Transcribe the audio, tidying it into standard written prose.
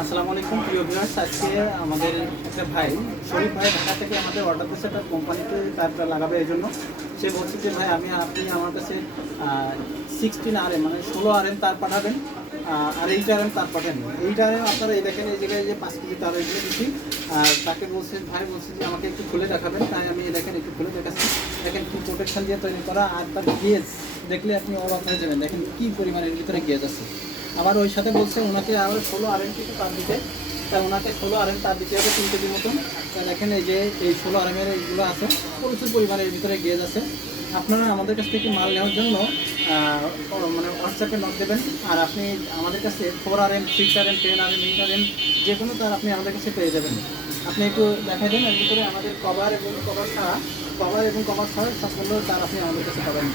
আসসালামু আলাইকুম প্রিয় ভিউয়ার্স। আজকে আমাদের একটা ভাই শরীফ ভাই ঢাকা থেকে আমাদের অর্ডার দিয়েছে একটা কোম্পানিতে তারটা লাগাবে। এই জন্য সে বলছে যে ভাই আপনি আমার কাছে 16 RM মানে 16 RM তার পাঠাবেন, আর 8 RM তার পাঠাবেন। 8 RM আপনারা এই দেখেন এই জায়গায় যে 5 কেজি তার এগুলো দিচ্ছি। আর তাকে বলছে ভাই বলছে যে আমাকে একটু খুলে দেখাবেন, তাই আমি দেখেন একটু খুলে দেখাচ্ছি। দেখেন কি প্রোটেকশন দিয়ে তৈরি করা, আর তার গেজ দেখলে আপনি অবাক হয়ে যাবেন। দেখেন কি পরিমাণের ভিতরে গেজ আছে। আবার ওই সাথে বলছে ওনাকে আবার 16 RM থেকে তার দিতে, তাই ওনাকে 16 RM তার দিতে হবে 3 কেজির মতন। তা দেখেন এই যে এই 16 RM এইগুলো আছে, প্রচুর পরিমাণে এর ভিতরে গেজ আছে। আপনারা আমাদের কাছ থেকে মাল নেওয়ার জন্য মানে হোয়াটসঅ্যাপে নক দেবেন। আর আপনি আমাদের কাছে 4 RM, 6 RM, 10 RM, 8 RM যে কোনো তার আপনি আমাদের কাছে পেয়ে যাবেন। আপনি একটু দেখাই দেন, এর ভিতরে আমাদের কভার এবং কভার ছাড়া সবগুলো তার আপনি আমাদের কাছে পাবেন।